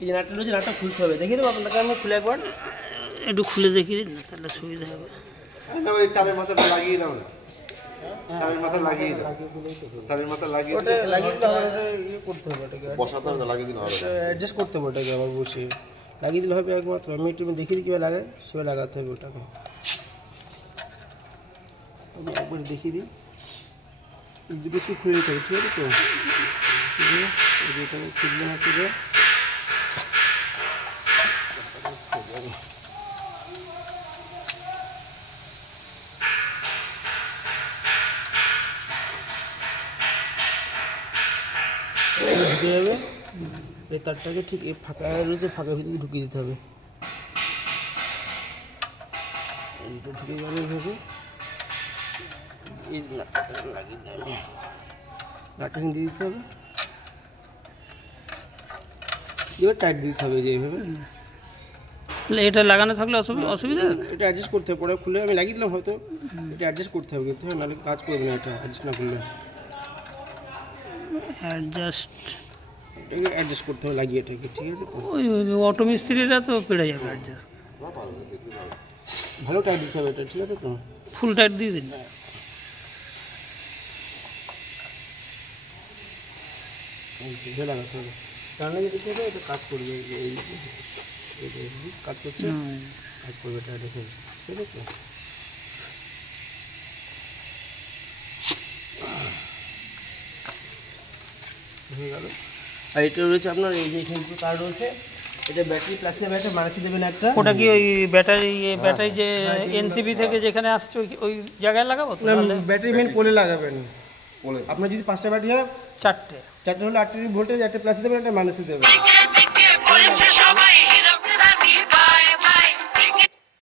এই যে নাটটা রয়েছে, নাটটা খুলতে হবে, দেখিয়ে দেবো আপনাকে আমি খুলে একবার। একটু খুলে দেখিয়ে দিন না, তাহলে সুবিধা হবে। না ওই তারের মাথাটা লাগিয়ে দাও না, তারের মাথা লাগিয়ে দাও, তারের মাথা লাগিয়ে ওটা লাগিয়ে দিলে হবে, ওটা ইয়ে করতে হবে, ওটাকে বসাতে হবে, লাগিয়ে দিলে হবে, অ্যাডজাস্ট করতে হবে ওটাকে আবার বসে লাগিয়ে দিলে হবে একমাত্র। আমি একটু দেখিয়ে দিই কীভাবে লাগাই, সেভাবে লাগাতে হবে ওটাকে। আমি একবার দেখিয়ে দিই, দুটো সুই খুলে নিতে হবে, ঠিক আছে তো? এখানে খুললে না শুধু ঢুকে যাবে। এই তারটাকে ঠিক এই ফাঁকা রয়েছে, ফাঁকা ভিতরে ঢুকিয়ে দিতে হবে। এইটা ঢুকে যাবে এইভাবে, এই নাটটা লাগিয়ে দেবে, নাটটা দিয়ে দিতে হবে, এবার টাইট দিতে হবে যে এইভাবে। তাহলে এটা লাগানো থাকলে অসুবিধা? এটা অ্যাডজাস্ট করতে হবে, পরে খুলে আমি লাগিয়ে দিলাম হয়তো, এটা অ্যাডজাস্ট করতে হবে কিন্তু, হ্যাঁ, নাহলে কাজ করবে না এটা অ্যাডজাস্ট না করলে। অ্যাডজাস্ট, এটাকে অ্যাডজাস্ট করতে হবে লাগিয়ে এটাকে, ঠিক আছে তো? ওই অটো মিস্ত্রিরা তো পেরে যাবে অ্যাডজাস্ট। ভালো টাইট দিতে হবে এটা, ঠিক আছে তো? ফুল টাইট দিয়ে দিন। এইভাবে লাগাতে হবে, কারণ যদি দেখতে হবে এটা কাজ করবে, এই কাজ করছে, কাজ করবে এটা দেখে, ঠিক আছে? হয়ে গেল। আর এটা রয়েছে আপনার এই যে এখানে দুটো তার রয়েছে, এটা ব্যাটারি প্লাসে ব্যাটারি মাইনাসে দেবেন একটা। ওটা কি ওই ব্যাটারি যে এনসিবি থেকে যেখানে আসছে ওই জায়গায় লাগাবো? ব্যাটারি মেন পোলে লাগাবেন। আপনার যদি 5টা ব্যাটারি হয়, চারটে হলে 8 ভোল্টেজ, একটা প্লাসে দেবেন, একটা মাইনাসে দেবেন।